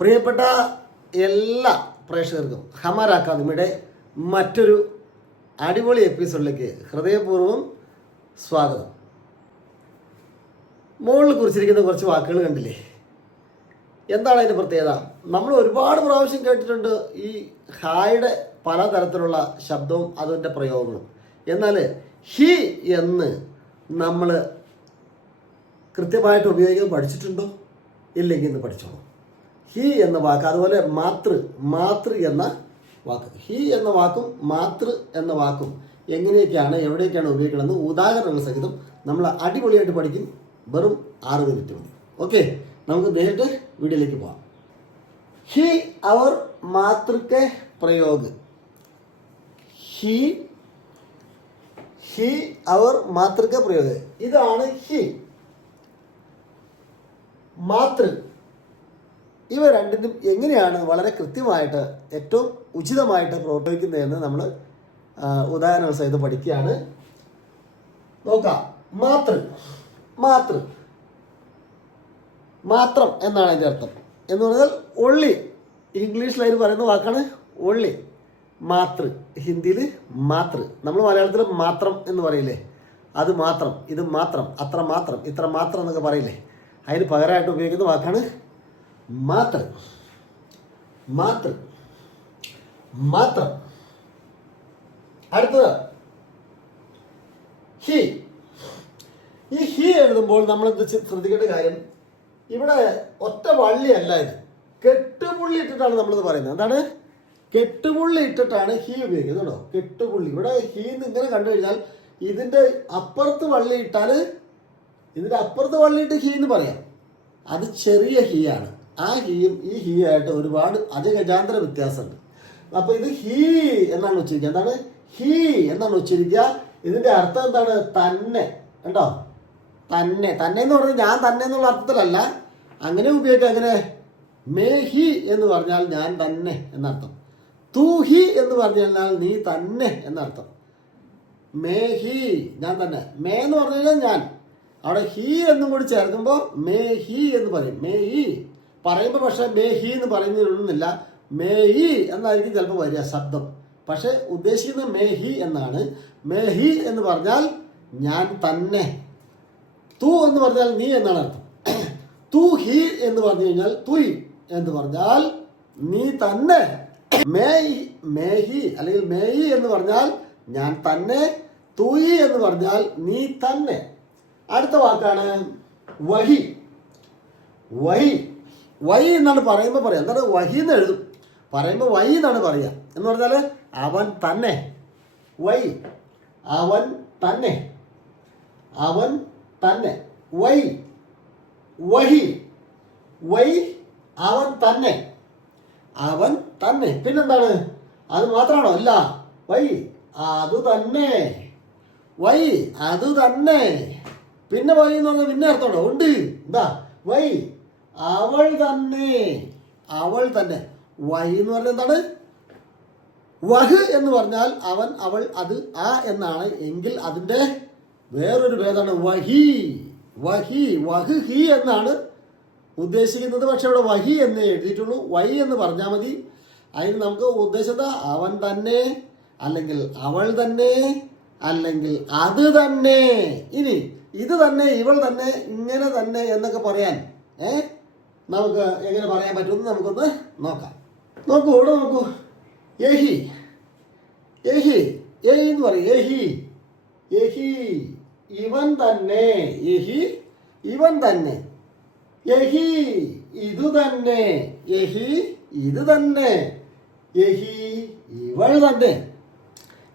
പ്രിയപ്പെട്ട എല്ലാ പ്രേക്ഷകർക്കും ഹമാർ അക്കാദമിയുടെ മറ്റൊരു അടിപൊളി എപ്പിസോഡിലേക്ക് ഹൃദയപൂർവം സ്വാഗതം. മുകളിൽ കുറിച്ചിരിക്കുന്ന കുറച്ച് വാക്കുകൾ കണ്ടില്ലേ? എന്താണ് അതിന്റെ പ്രത്യേകത? നമ്മൾ ഒരുപാട് പ്രാവശ്യം കേട്ടിട്ടുണ്ട് ഈ ഹായുടെ പലതരത്തിലുള്ള ശബ്ദവും അതിന്റെ പ്രയോഗങ്ങളും. എന്നാൽ ഹി എന്ന് നമ്മൾ കൃത്യമായിട്ട് ഉപയോഗിക്കാൻ പഠിച്ചിട്ടുണ്ടോ? ഇല്ലെങ്കിൽ ഇന്ന് പഠിച്ചോളൂ. ഹി എന്ന വാക്ക് അതുപോലെ മാതൃ മാതൃ എന്ന വാക്ക്. ഹി എന്ന വാക്കും മാതൃ എന്ന വാക്കും എങ്ങനെയൊക്കെയാണ് എവിടെയൊക്കെയാണ് ഉപയോഗിക്കണമെന്ന് ഉദാഹരണങ്ങൾ സഹിതം നമ്മൾ അടിപൊളിയായിട്ട് പഠിക്കും. വെറും ആറ് മിനിറ്റ് മതി. ഓക്കെ നമുക്ക് നേരിട്ട് വീഡിയോയിലേക്ക് പോവാം. ഹി അവർ മാതൃക പ്രയോഗ്. ഹി ഹി അവർ മാതൃക പ്രയോഗം. ഇതാണ് ഹി. മാതൃ. ഇവ രണ്ടിനും എങ്ങനെയാണ് വളരെ കൃത്യമായിട്ട് ഏറ്റവും ഉചിതമായിട്ട് പ്രവർത്തിക്കുന്നതെന്ന് നമ്മൾ ഉദാഹരണ സഹിതം പഠിക്കുകയാണ്. നോക്കാം. മാതൃ. മാതൃ. മാത്രം എന്നാണ് അതിന്റെ അർത്ഥം. എന്ന് പറഞ്ഞാൽ ഒള്ളി. ഇംഗ്ലീഷിൽ അതിന് പറയുന്ന വാക്കാണ് ഒള്ളി. മാതൃ. ഹിന്ദിയിൽ മാതൃ. നമ്മൾ മലയാളത്തിൽ മാത്രം എന്ന് പറയില്ലേ? അത് മാത്രം. ഇത് മാത്രം. അത്ര മാത്രം. ഇത്ര മാത്രം എന്നൊക്കെ പറയില്ലേ? അതിന് പകരമായിട്ട് ഉപയോഗിക്കുന്ന വാക്കാണ് മാത്രം. മാത്രം. മാത്രം. അടുത്തത്. ഹി ഈ ഹി എഴുതുമ്പോൾ നമ്മൾ എന്ത് ശ്രദ്ധിക്കേണ്ട കാര്യം ഇവിടെ ഒറ്റ വള്ളിയല്ല ഇത്. കെട്ടുപുള്ളി ഇട്ടിട്ടാണ് നമ്മളിത് പറയുന്നത്. എന്താണ്? കെട്ടുപുള്ളി ഇട്ടിട്ടാണ് ഹി ഉപയോഗിക്കുന്നത് കേട്ടോ. കെട്ടുപുള്ളി. ഇവിടെ ഹി എന്ന് ഇങ്ങനെ കണ്ടു കഴിഞ്ഞാൽ ഇതിന്റെ അപ്പുറത്ത് വള്ളി ഇട്ടാൽ ഇതിന്റെ അപ്പുറത്ത് വള്ളി ഇട്ട് ഹി എന്ന് പറയാം. അത് ചെറിയ ഹീ ആണ്. ആ ഹീയും ഈ ഹീ ആയിട്ട് ഒരുപാട് അജഗജാന്തര വ്യത്യാസമുണ്ട്. അപ്പൊ ഇത് ഹീ എന്നാണ് ഉച്ചരിക്കുക. എന്താണ്? ഹീ എന്നാണ് ഉച്ചരിക്കുക. ഇതിന്റെ അർത്ഥം എന്താണ്? തന്നെ. കണ്ടോ? തന്നെ. തന്നെ എന്ന് പറഞ്ഞാൽ ഞാൻ തന്നെ എന്നുള്ള അർത്ഥത്തിലല്ല. അങ്ങനെ ഉപയോഗിക്കുക അങ്ങനെ മേ ഹി എന്ന് പറഞ്ഞാൽ ഞാൻ തന്നെ എന്നർത്ഥം. തൂ ഹി എന്ന് പറഞ്ഞാൽ നീ തന്നെ എന്നർത്ഥം. മേ ഹി ഞാൻ തന്നെ. മേ എന്ന് പറഞ്ഞു കഴിഞ്ഞാൽ ഞാൻ. അവിടെ ഹി എന്നും കൂടി ചേർക്കുമ്പോൾ മേ ഹി എന്ന് പറയും. മേ ഹി പറയുമ്പോൾ പക്ഷേ മേ ഹി എന്ന് പറയുന്നതിലൊന്നുമില്ല മേ ഹി എന്നായിരിക്കും ചിലപ്പോൾ വരിക ശബ്ദം. പക്ഷെ ഉദ്ദേശിക്കുന്നത് മേ ഹി എന്നാണ്. മേ ഹി എന്ന് പറഞ്ഞാൽ ഞാൻ തന്നെ. തു എന്ന് പറഞ്ഞാൽ നീ എന്നാണ് അർത്ഥം. തു ഹി എന്ന് പറഞ്ഞു കഴിഞ്ഞാൽ തുയ് എന്ന് പറഞ്ഞാൽ നീ തന്നെ. മേയ് മേഹി അല്ലെങ്കിൽ മേയി എന്ന് പറഞ്ഞാൽ ഞാൻ തന്നെ. തുയ് എന്ന് പറഞ്ഞാൽ നീ തന്നെ. അടുത്ത വാക്കാണ് വഹി. വഹി വൈ എന്നാണ് പറയുമ്പോൾ പറയാം. എന്താണ്? വഹി എന്ന് എഴുതും. പറയുമ്പോൾ വൈ എന്നാണ് പറയുക എന്ന് പറഞ്ഞാൽ അവൻ തന്നെ. വൈ. അവൻ തന്നെ. അവൻ തന്നെ. വൈ. വഹി. വൈ അവൻ തന്നെ. അവൻ തന്നെ. പിന്നെന്താണ്? അത് മാത്രമാണോ അല്ല വൈ അത് തന്നെ. വൈ അത് തന്നെ. പിന്നെ വൈ എന്ന് പറഞ്ഞാൽ പിന്നെ അർത്ഥമുണ്ടോ? ഉണ്ട്. എന്താ വൈ അവൾ തന്നെ അവൾ തന്നെ. വൈ എന്ന് പറഞ്ഞാൽ എന്താണ്? വഹ് എന്ന് പറഞ്ഞാൽ അവൻ അവൾ അത് ആ എന്നാണ്. എങ്കിൽ അതിന്റെ വേറൊരു ഭേദമാണ് വഹി. വഹി വഹ് ഹി എന്നാണ് ഉദ്ദേശിക്കുന്നത്. പക്ഷെ ഇവിടെ വഹി എന്ന് എഴുതിയിട്ടുള്ളൂ. വൈ എന്ന് പറഞ്ഞാൽ മതി. അതിന് നമുക്ക് ഉദ്ദേശിച്ചത് അവൻ തന്നെ അല്ലെങ്കിൽ അവൾ തന്നെ അല്ലെങ്കിൽ അത് തന്നെ. ഇനി ഇത് തന്നെ ഇവൾ തന്നെ ഇങ്ങനെ തന്നെ എന്നൊക്കെ പറയാൻ ഏ? നമുക്ക് എങ്ങനെ പറയാൻ പറ്റുമെന്ന് നമുക്കൊന്ന് നോക്കാം. നോക്കൂ ഇവിടെ നോക്കൂ. യഹി യഹി ഏഹി എന്ന് പറയും. യഹി യഹി ഇവൻ തന്നെ. യഹി ഇവൻ തന്നെ. യഹി ഇത് തന്നെ. യഹി ഇത് തന്നെ. യഹി ഇവൾ തന്നെ.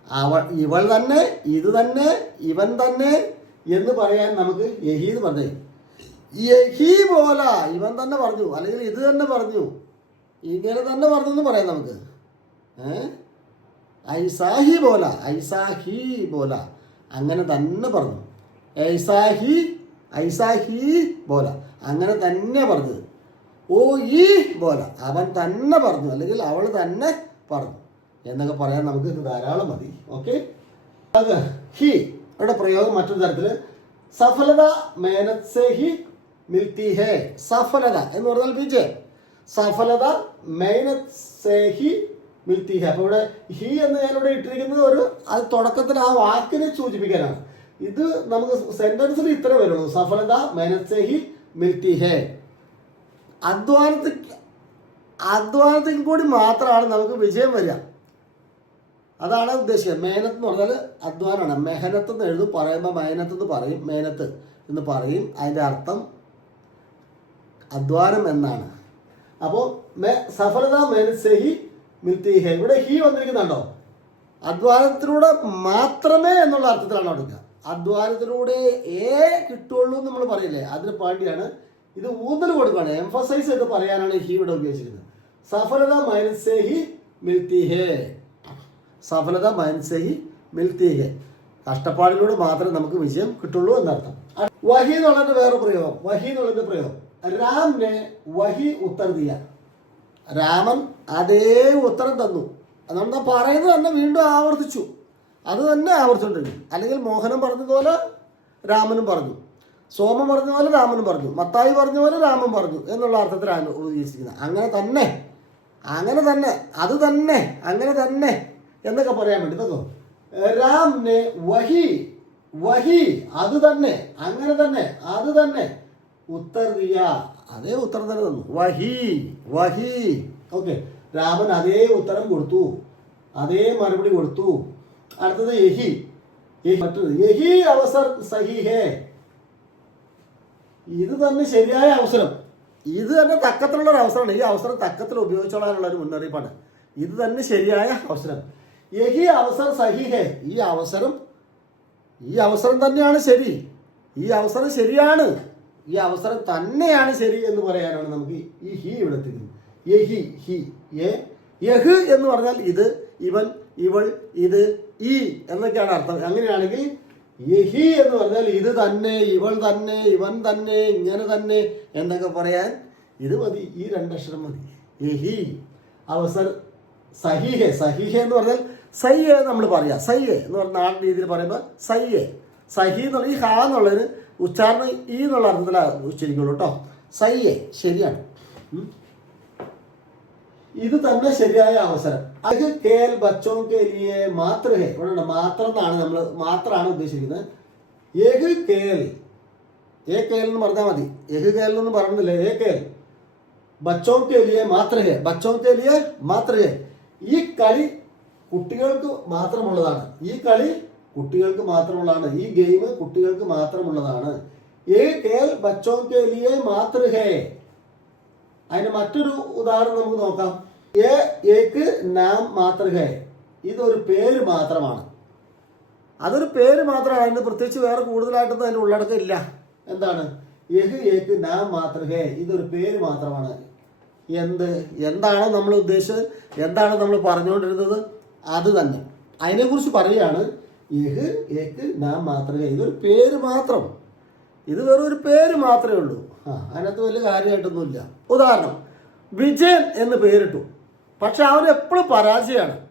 അവൾ ഇവൾ തന്നെ ഇത് തന്നെ ഇവൻ തന്നെ എന്ന് പറയാൻ നമുക്ക് യഹി എന്ന് പറഞ്ഞു. പോല ഇവൻ തന്നെ പറഞ്ഞു അല്ലെങ്കിൽ ഇത് തന്നെ പറഞ്ഞു. ഇങ്ങനെ തന്നെ പറഞ്ഞു എന്ന് പറയാം നമുക്ക്. ഐസാഹി പോല ഐസാഹി പോല അങ്ങനെ തന്നെ പറഞ്ഞു. ഐസാഹി ഐസാഹി പോല അങ്ങനെ തന്നെ പറഞ്ഞത് ഓ ഈ പോല അവൻ തന്നെ പറഞ്ഞു അല്ലെങ്കിൽ അവൾ തന്നെ പറഞ്ഞു. എന്നൊക്കെ പറയാൻ നമുക്ക് ധാരാളം മതി. ഓക്കെ? ഹി ഇവിടെ പ്രയോഗം മറ്റൊരു തരത്തിൽ സഫലത മേനത്സേ ഹി മിൽത്തി ഹേ സഫലത എന്ന് പറഞ്ഞാൽ വിജയം. സഫലത മെയിനത്ത് സേ ഹി മിൽത്തി ഹി. അപ്പോൾ ഇവിടെ ഹി എന്ന് ഞാനിവിടെ ഇട്ടിരിക്കുന്നത് ഒരു അത് തുടക്കത്തിൽ ആ വാക്കിനെ സൂചിപ്പിക്കാനാണ്. ഇത് നമുക്ക് സെന്റൻസിൽ ഇത്ര വരുള്ളൂ. സഫലത മെയിനത്ത് സേ ഹി മിൽത്തി ഹേ. അധ്വാനത്തിൽ അധ്വാനത്തിൽ കൂടി മാത്രമാണ് നമുക്ക് വിജയം വരിക. അതാണ് ഉദ്ദേശിക്കുന്നത് മേനത്ത് എന്ന് പറഞ്ഞാൽ അധ്വാനമാണ്. മെഹനത്ത് എന്ന് എഴുതും പറയുമ്പോൾ മേനത്ത് എന്ന് പറയും. മേനത്ത് എന്ന് പറയും. അതിന്റെ അർത്ഥം അധ്വാനം എന്നാണ്. അപ്പോൾ സഫലത മേനത്ത് ഹി ഇവിടെ ഹി വന്നിരിക്കുന്നുണ്ടോ? അധ്വാനത്തിലൂടെ മാത്രമേ എന്നുള്ള അർത്ഥത്തിലാണ് എടുക്കുക അധ്വാനത്തിലൂടെ ഏ കിട്ടുള്ളൂ എന്ന് നമ്മൾ പറയില്ലേ? അതിന് വേണ്ടിയാണ് ഇത് ഊന്നൽ കൊടുക്കുകയാണ്. എംഫസൈസ് ചെയ്ത് പറയാനാണ് ഹി ഇവിടെ ഉപയോഗിച്ചിരിക്കുന്നത് സഫലത മൈനസ് ഹി മിൽത്തി ഹേ സഫലത മൈനസ് ഹി മിൽത്തി ഹേ കഷ്ടപ്പാടിലൂടെ മാത്രമേ നമുക്ക് വിജയം കിട്ടുള്ളൂ എന്നർത്ഥം. വഹി എന്നുള്ളതിന്റെ വേറെ പ്രയോഗം. വഹി എന്നുള്ളതിന്റെ പ്രയോഗം. രാമിനെ വഹി ഉത്തർ ദിയ. രാമൻ അതേ ഉത്തരം തന്നു. അതുകൊണ്ട് പറയുന്നത് തന്നെ വീണ്ടും ആവർത്തിച്ചു. അത് തന്നെ ആവർത്തിച്ചുകൊണ്ടിരിക്കും അല്ലെങ്കിൽ മോഹനം പറഞ്ഞതുപോലെ രാമനും പറഞ്ഞു. സോമൻ പറഞ്ഞ പോലെ രാമനും പറഞ്ഞു. മത്തായി പറഞ്ഞ പോലെ രാമൻ പറഞ്ഞു എന്നുള്ള അർത്ഥത്തിലാണ് ഉദ്ദേശിക്കുന്നത് അങ്ങനെ തന്നെ അങ്ങനെ തന്നെ അത് തന്നെ അങ്ങനെ തന്നെ എന്നൊക്കെ പറയാൻ വേണ്ടി തന്നു രാംനെ വഹി വഹി അത് തന്നെ അങ്ങനെ തന്നെ അത് തന്നെ ഉത്തർ ദിയ അതേ ഉത്തരം തന്നെ തന്നു. വഹി വഹി. ഓക്കെ. രാമൻ അതേ ഉത്തരം കൊടുത്തു. അതേ മറുപടി കൊടുത്തു. അടുത്തത് യഹി. മറ്റൊരു യഹി അവസർ സഹി ഹേ ഇത് തന്നെ ശരിയായ അവസരം. ഇത് തന്നെ തക്കത്തിലുള്ള ഒരു അവസരമാണ്. ഈ അവസരം തക്കത്തിൽ ഉപയോഗിച്ചോളാനുള്ള ഒരു മുന്നറിയിപ്പാണ്. ഇത് തന്നെ ശരിയായ അവസരം. യഹി അവസർ സഹി ഹേ ഈ അവസരം ഈ അവസരം തന്നെയാണ് ശരി. ഈ അവസരം ശരിയാണ്. ഈ അവസരം തന്നെയാണ് ശരി എന്ന് പറയാനാണ് നമുക്ക് ഈ ഹി ഇവിടെ എത്തിക്കുന്നത്. യഹി ഹി എ യഹ് എന്ന് പറഞ്ഞാൽ ഇത് ഇവൻ ഇവൾ ഇത് ഈ എന്നൊക്കെയാണ് അർത്ഥം. അങ്ങനെയാണെങ്കിൽ യഹി എന്ന് പറഞ്ഞാൽ ഇത് തന്നെ ഇവൾ തന്നെ ഇവൻ തന്നെ ഇങ്ങനെ തന്നെ എന്നൊക്കെ പറയാൻ ഇത് മതി. ഈ രണ്ടക്ഷരം മതി. യഹി അവസർ സഹിഹെ. സഹിഹെ എന്ന് പറഞ്ഞാൽ സയ്യെ നമ്മൾ പറയാം. സയ്യെ എന്ന് പറഞ്ഞ നാടൻ രീതിയിൽ പറയുമ്പോൾ സയ്യെ. സഹി എന്നുള്ള ഈ ഹാ എന്നുള്ളതിന് ഉച്ചാരണം ഈ എന്നുള്ള അർത്ഥത്തിലാണ് ഉച്ചരിക്കുള്ളൂ കേട്ടോ സയ്യെ ശരിയാണ്. ഇത് തന്നെ ശരിയായ അവസരം. അത് കേൽ ബച്ചോ കെ ലിയെ മാത്ര ഹേ ഇവിടെ മാത്രം എന്നാണ് നമ്മൾ മാത്രമാണ് ഉദ്ദേശിക്കുന്നത്. ഏഹ് കേൽ. ഏ കേൽ എന്ന് പറഞ്ഞാൽ മതി. ഏഹ് കേൽ എന്ന് പറയുന്നില്ല ഏ കേൽ. ബച്ചോ കെ ലിയെ മാത്ര ഹേ ബച്ചോ കെ ലിയെ ഈ കളി കുട്ടികൾക്ക് മാത്രമുള്ളതാണ്. ഈ കളി കുട്ടികൾക്ക് മാത്രമുള്ളതാണ്. ഈ ഗെയിം കുട്ടികൾക്ക് മാത്രമുള്ളതാണ്. അതിന് മറ്റൊരു ഉദാഹരണം നമുക്ക് നോക്കാം. ഏക്ക് നാം മാതൃക ഇതൊരു പേര് മാത്രമാണ്. അതൊരു പേര് മാത്രമാണ്. അതിന് പ്രത്യേകിച്ച് വേറെ കൂടുതലായിട്ടൊന്നും അതിന്റെ ഉള്ളടക്കം ഇല്ല. എന്താണ്? യഹ് ഏക്ക് നാം മാതൃക ഇതൊരു പേര് മാത്രമാണ്. എന്ത്? എന്താണ് നമ്മൾ ഉദ്ദേശിച്ചത്? എന്താണ് നമ്മൾ പറഞ്ഞുകൊണ്ടിരുന്നത്? അത് തന്നെ. അതിനെക്കുറിച്ച് പറയുകയാണ്. യഹ് ഏക്ക് നാം മാത്രമേ. ഇതൊരു പേര് മാത്രം. ഇത് വെറും ഒരു പേര് മാത്രമേ ഉള്ളൂ. ആ അതിനകത്ത് വലിയ കാര്യമായിട്ടൊന്നുമില്ല. ഉദാഹരണം വിജയൻ എന്ന് പേരിട്ടു. പക്ഷെ അവൻ എപ്പോഴും പരാജയമാണ്.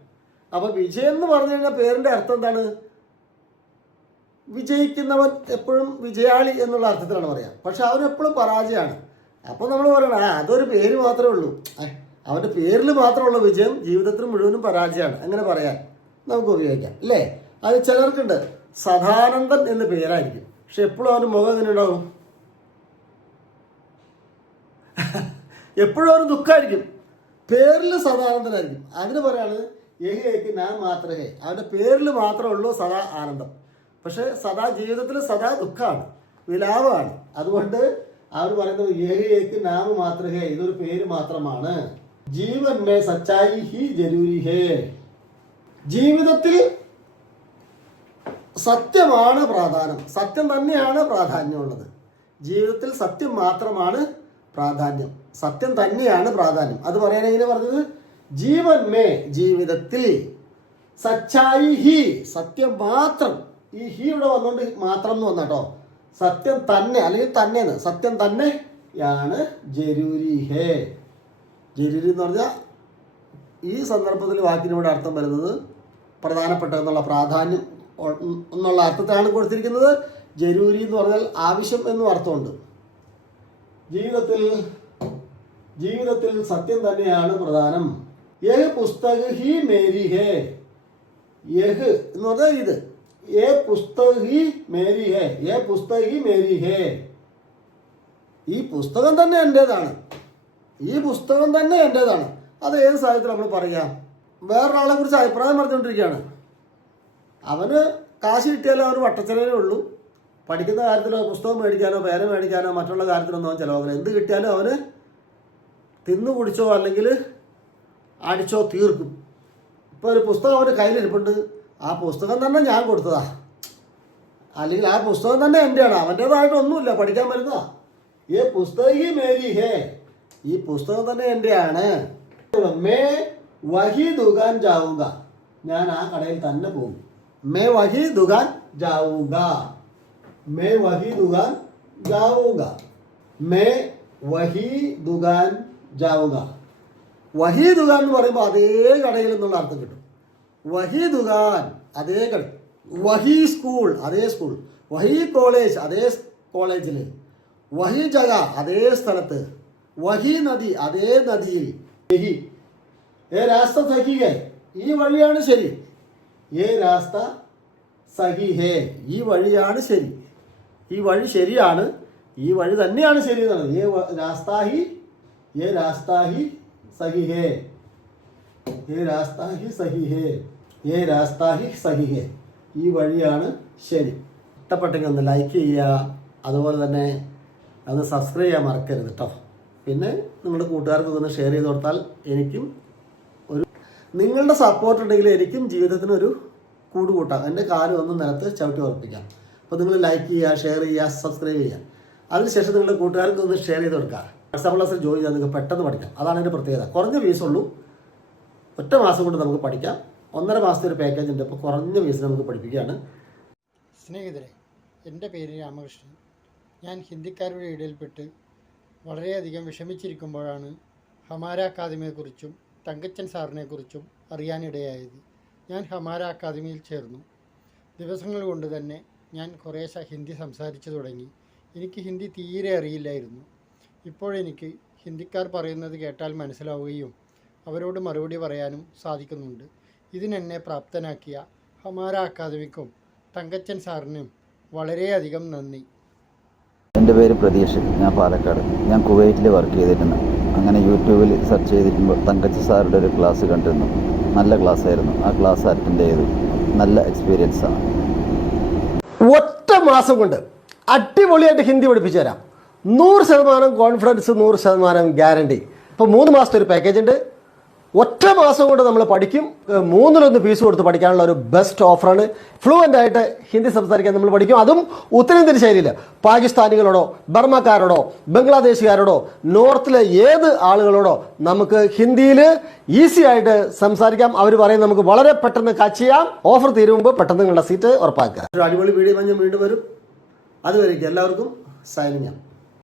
അപ്പൊ വിജയൻ എന്ന് പറഞ്ഞു കഴിഞ്ഞാൽ പേരിന്റെ അർത്ഥം എന്താണ്? വിജയിക്കുന്നവൻ എപ്പോഴും വിജയാളി എന്നുള്ള അർത്ഥത്തിലാണ് പറയാം. പക്ഷെ അവൻ എപ്പോഴും പരാജയമാണ്. അപ്പോൾ നമ്മൾ പറയണം ആ അതൊരു പേര് മാത്രമേ ഉള്ളൂ. അവന്റെ പേരിൽ മാത്രമുള്ള വിജയം ജീവിതത്തിൽ മുഴുവനും പരാജയമാണ്. അങ്ങനെ പറയാൻ നമുക്ക് ഉപയോഗിക്കാം അല്ലേ? അത് ചിലർക്കുണ്ട്. സദാനന്ദൻ എന്ന് പേരായിരിക്കും. പക്ഷെ എപ്പോഴും അവന് മുഖം എങ്ങനെ ഉണ്ടാവും? എപ്പോഴും അവന് ദുഃഖമായിരിക്കും. പേരിൽ സദാനന്ദനായിരിക്കും. അതിന് പറയാണ് ഏഹ് ഏക്ക് ഞാൻ മാത്രമേ അവന്റെ പേരിൽ മാത്രമേ ഉള്ളൂ സദാ ആനന്ദം. പക്ഷെ സദാ ജീവിതത്തിൽ സദാ ദുഃഖമാണ്. വിലാപമാണ്. അതുകൊണ്ട് അവർ പറയുന്നത് ഏഹ് ഏക്ക് നാം മാത്രമേ ഇതൊരു പേര് മാത്രമാണ്. ജീവൻ മേ സച്ചായി ഹി ജരൂരി ഹേ. ജീവിതത്തിൽ സത്യമാണ് പ്രാധാന്യം സത്യം തന്നെയാണ് പ്രാധാന്യമുള്ളത്. ജീവിതത്തിൽ സത്യം മാത്രമാണ് പ്രാധാന്യം. സത്യം തന്നെയാണ് പ്രാധാന്യം. അത് പറയാൻ എങ്ങനെ പറഞ്ഞത്? ജീവൻ മേ ജീവിതത്തിൽ സച്ചായി ഹി. സത്യം മാത്രം. ഈ ഹി ഇവിടെ വന്നുകൊണ്ട് മാത്രം എന്ന് വന്നട്ടോ. സത്യം തന്നെ അല്ലെങ്കിൽ തന്നെ സത്യം തന്നെ ആണ് ജരൂരി ഹേ. ജരൂരി എന്ന് പറഞ്ഞാൽ ഈ സന്ദർഭത്തിൽ വാക്കിനോട് അർത്ഥം വരുന്നത് പ്രധാനപ്പെട്ട എന്നുള്ള പ്രാധാന്യം എന്നുള്ള അർത്ഥത്തിലാണ് കൊടുത്തിരിക്കുന്നത്. ജരൂരി എന്ന് പറഞ്ഞാൽ ആവശ്യം എന്നും അർത്ഥമുണ്ട്. ജീവിതത്തിൽ ജീവിതത്തിൽ സത്യം തന്നെയാണ് പ്രധാനം. യഹ് പുസ്തക് ഹി മേരി ഹേ. യഹ് എന്ന് പറഞ്ഞാൽ ഇത്. ഏ പുസ്തക് ഹി മേരി ഹേ. ഏ പുസ്തക് ഹി മേരി ഹേ. ഈ പുസ്തകം തന്നെ എന്റേതാണ് ഈ പുസ്തകം തന്നെ എന്റേതാണ് അത് ഏത് സാഹചര്യത്തിൽ നമ്മൾ പറയാം? വേറൊരാളെ കുറിച്ച് അഭിപ്രായം പറഞ്ഞുകൊണ്ടിരിക്കുകയാണ്. അവന് കാശ് കിട്ടിയാലോ അവന് വട്ടച്ചെലവേ ഉള്ളൂ. പഠിക്കുന്ന കാര്യത്തിലോ പുസ്തകം മേടിക്കാനോ പേന മേടിക്കാനോ മറ്റുള്ള കാര്യത്തിലൊന്നും അവൻ ചിലവാക്കണം എന്ത് കിട്ടിയാലും അവന് തിന്നു കുടിച്ചോ അല്ലെങ്കിൽ അടിച്ചോ തീർക്കും. ഇപ്പോൾ ഒരു പുസ്തകം അവന്റെ കയ്യിലിരിപ്പുണ്ട്. ആ പുസ്തകം തന്നെ ഞാൻ കൊടുത്തതാ. അല്ലെങ്കിൽ ആ പുസ്തകം തന്നെ എന്റെയാണ് അവന്റേതായിട്ടൊന്നുമില്ല പഠിക്കാൻ വരുന്നതാ. ഈ പുസ്തകി മേരി ഹേ. ഈ പുസ്തകം തന്നെ എന്റെയാണ് മേ വഹി ദുകാൻ ജാവുക ഞാൻ ആ കടയിൽ തന്നെ പോകും. മേ वही दुकान जाऊंगा। मैं वही दुकान जाऊंगा। मैं വഹി दुकान ജാവുക വഹി ദുകാൻ എന്ന് പറയുമ്പോൾ അതേ കടയിൽ എന്നുള്ള അർത്ഥം കിട്ടും. വഹി ദുഗാൻ അതേ കട വഹി സ്കൂൾ അതേ സ്കൂൾ. വഹി കോളേജ് അതേ കോളേജിൽ വഹി ജഗ അതേ സ്ഥലത്ത്. വഹി നദി അതേ നദിയിൽ. ഏ രാസ്ത ഹേ ഈ വഴിയാണ് ശരി. ഏ രാസ്ത സഹി ഹേ. ഈ വഴിയാണ് ശരി. ഈ വഴി ശരിയാണ്. ഈ വഴി തന്നെയാണ് ശരി എന്നാണ് ഏ രാസ്താഹി ഏ രാസ്താഹി സഹി ഹേ. ഏ രാസ്താഹി സഹി ഹേ. ഏ രാസ്താഹി സഹി ഹേ. ഈ വഴിയാണ് ശരി. ഇഷ്ടപ്പെട്ടെങ്കിൽ ഒന്ന് ലൈക്ക് ചെയ്യുക. അതുപോലെ തന്നെ അത് സബ്സ്ക്രൈബ് ചെയ്യാൻ മറക്കരുത് കേട്ടോ പിന്നെ നിങ്ങളുടെ കൂട്ടുകാർക്കൊക്കെ ഒന്ന് ഷെയർ ചെയ്ത് കൊടുത്താൽ എനിക്കും നിങ്ങളുടെ സപ്പോർട്ട് ഉണ്ടെങ്കിൽ എനിക്കും ജീവിതത്തിന് ഒരു കൂട് എന്റെ കാലം ഒന്ന് നിലത്ത് ചവിട്ടി ഉറപ്പിക്കാം. അപ്പോൾ നിങ്ങൾ ലൈക്ക് ചെയ്യുക ഷെയർ ചെയ്യുക സബ്സ്ക്രൈബ് ചെയ്യുക. അതിനുശേഷം നിങ്ങളുടെ കൂട്ടുകാർക്ക് ഒന്ന് ഷെയർ ചെയ്ത് കൊടുക്കുക. വാട്സാപ്പ് ക്ലാസ്സിൽ ജോയിൻ ചെയ്താൽ നിങ്ങൾക്ക് പെട്ടെന്ന് പഠിക്കാം. അതാണ് എന്റെ പ്രത്യേകത. കുറഞ്ഞ ഫീസുള്ളൂ ഒറ്റ മാസം കൊണ്ട് നമുക്ക് പഠിക്കാം. ഒന്നര മാസത്തെ ഒരു പാക്കേജ് ഉണ്ട്. അപ്പോൾ കുറഞ്ഞ ഫീസിൽ നമുക്ക് പഠിപ്പിക്കുകയാണ്. സ്നേഹിതരെ എന്റെ പേര് രാമകൃഷ്ണൻ. ഞാൻ ഹിന്ദിക്കാരുടെ ഇടയിൽപ്പെട്ട് വളരെയധികം വിഷമിച്ചിരിക്കുമ്പോഴാണ് ഹമാര അക്കാദമിയെക്കുറിച്ചും തങ്കച്ചൻ സാറിനെക്കുറിച്ചും അറിയാനിടയായത് ഞാൻ ഹമാര അക്കാദമിയിൽ ചേർന്നു. ദിവസങ്ങൾ കൊണ്ട് തന്നെ ഞാൻ കുറേശ്ശെ ഹിന്ദി സംസാരിച്ചു തുടങ്ങി. എനിക്ക് ഹിന്ദി തീരെ അറിയില്ലായിരുന്നു. ഇപ്പോഴെനിക്ക് ഹിന്ദിക്കാർ പറയുന്നത് കേട്ടാൽ മനസ്സിലാവുകയും അവരോട് മറുപടി പറയാനും സാധിക്കുന്നുണ്ട്. ഇതിനെന്നെ പ്രാപ്തനാക്കിയ ഹമാര അക്കാദമിക്കും തങ്കച്ചൻ സാറിനും വളരെയധികം നന്ദി. എന്റെ പേര് പ്രതീഷ്. ഞാൻ പാലക്കാട്. ഞാൻ കുവൈറ്റിൽ വർക്ക് ചെയ്തിരുന്നു. അങ്ങനെ യൂട്യൂബിൽ സെർച്ച് ചെയ്തിരിക്കുമ്പോൾ തങ്കച്ച സാറുടെ ഒരു ക്ലാസ് കണ്ടിരുന്നു. നല്ല ക്ലാസ് ആയിരുന്നു. ആ ക്ലാസ് അറ്റൻഡ് ചെയ്തു. നല്ല എക്സ്പീരിയൻസ് ആണ്. ഒറ്റ മാസം കൊണ്ട് അടിപൊളിയായിട്ട് ഹിന്ദി പഠിപ്പിച്ചു തരാം നൂറ് ശതമാനം കോൺഫിഡൻസ് നൂറ് ശതമാനം ഗ്യാരണ്ടി ഇപ്പോൾ മൂന്ന് മാസത്തെ ഒരു പാക്കേജ് ഉണ്ട്. ഒറ്റ മാസം കൊണ്ട് നമ്മൾ പഠിക്കും. മൂന്നിലൊന്ന് ഫീസ് കൊടുത്ത് പഠിക്കാനുള്ള ഒരു ബെസ്റ്റ് ഓഫറാണ് ഫ്ലുവന്റ് ആയിട്ട് ഹിന്ദി സംസാരിക്കാൻ നമ്മൾ പഠിക്കും. അതും ഉത്തരേന്ത്യൻ ശൈലിയിൽ പാകിസ്ഥാനികളോടോ ബർമ്മക്കാരോടോ ബംഗ്ലാദേശുകാരോടോ നോർത്തിലെ ഏത് ആളുകളോടോ നമുക്ക് ഹിന്ദിയിൽ ഈസി ആയിട്ട് സംസാരിക്കാം. അവർ പറയും നമുക്ക് വളരെ പെട്ടെന്ന് കാച്ച് ചെയ്യാം. ഓഫർ തീരുമ്പോൾ പെട്ടെന്ന് നിങ്ങളുടെ സീറ്റ് ഉറപ്പാക്കുക. ഒരു അടിപൊളി വീഡിയോ ഞാൻ വീണ്ടും വരും. അതുവരേക്കും എല്ലാവർക്കും സൈനിങ്